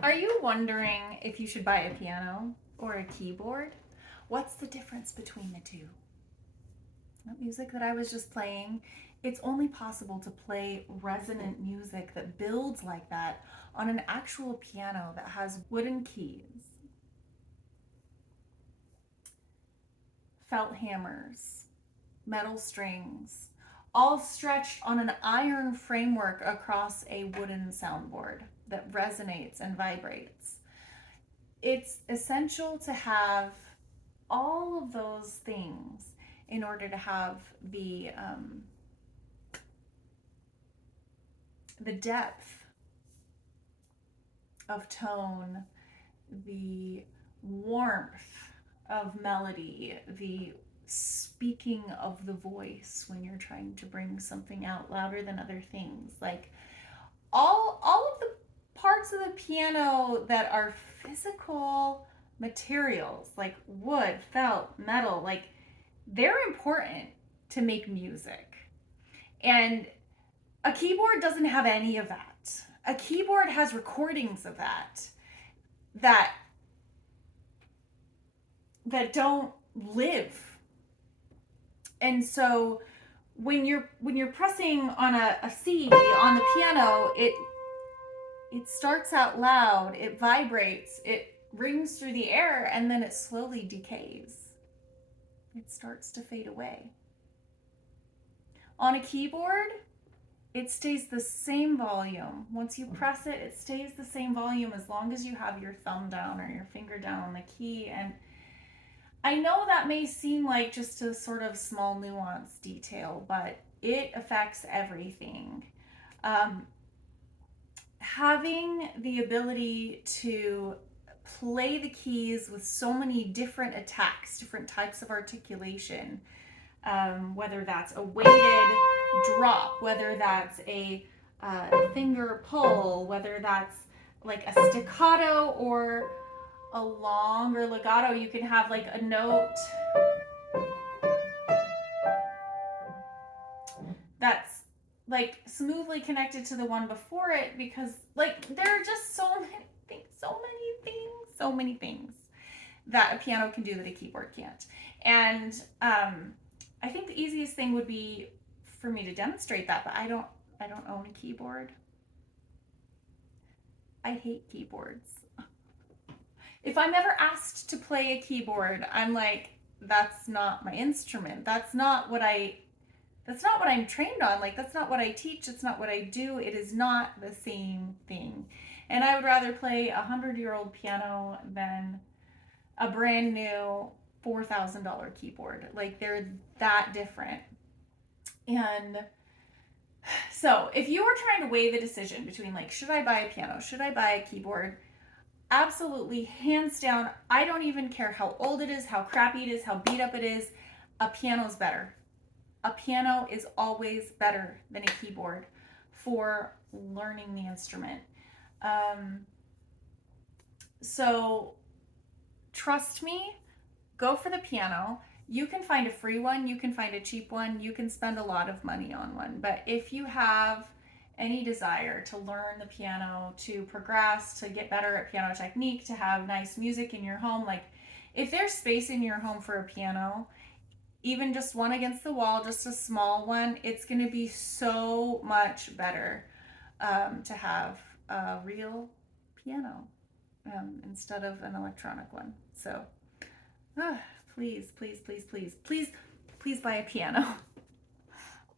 Are you wondering if you should buy a piano or a keyboard? What's the difference between the two? That music that I was just playing, it's only possible to play resonant music that builds like that on an actual piano that has wooden keys, felt hammers, metal strings, all stretched on an iron framework across a wooden soundboard that resonates and vibrates. It's essential to have all of those things in order to have the depth of tone, the warmth of melody, the speaking of the voice when you're trying to bring something out louder than other things. Like all of the parts of the piano that are physical materials, like wood, felt, metal, like they're important to make music. And a keyboard doesn't have any of that. A keyboard has recordings of that that don't live. And so when you're pressing on a C on the piano, it starts out loud, it vibrates, it rings through the air, and then it slowly decays. It starts to fade away. On a keyboard, it stays the same volume. Once you press it, it stays the same volume as long as you have your thumb down or your finger down on the key. And I know that may seem like just a sort of small nuance detail, but it affects everything. Having the ability to play the keys with so many different attacks, different types of articulation, whether that's a weighted drop, whether that's a finger pull, whether that's like a staccato or a longer legato. You can have like a note that's like smoothly connected to the one before it, because like there are just so many things that a piano can do that a keyboard can't. And I think the easiest thing would be for me to demonstrate that, but I don't own a keyboard. I hate keyboards. If I'm ever asked to play a keyboard, I'm like, that's not my instrument. That's not what I'm trained on. Like, that's not what I teach. It's not what I do. It is not the same thing. And I would rather play a 100-year-old piano than a brand new $4,000 keyboard. Like, they're that different. And so if you were trying to weigh the decision between like, should I buy a piano? Should I buy a keyboard? Absolutely, hands down, I don't even care how old it is, how crappy it is, how beat up it is, a piano is better. A piano is always better than a keyboard for learning the instrument. So trust me, go for the piano. You can find a free one, you can find a cheap one, you can spend a lot of money on one. But if you have any desire to learn the piano, to progress, to get better at piano technique, to have nice music in your home, like if there's space in your home for a piano, even just one against the wall, just a small one, it's going to be so much better to have a real piano instead of an electronic one. So please, please, please, please, please, please buy a piano.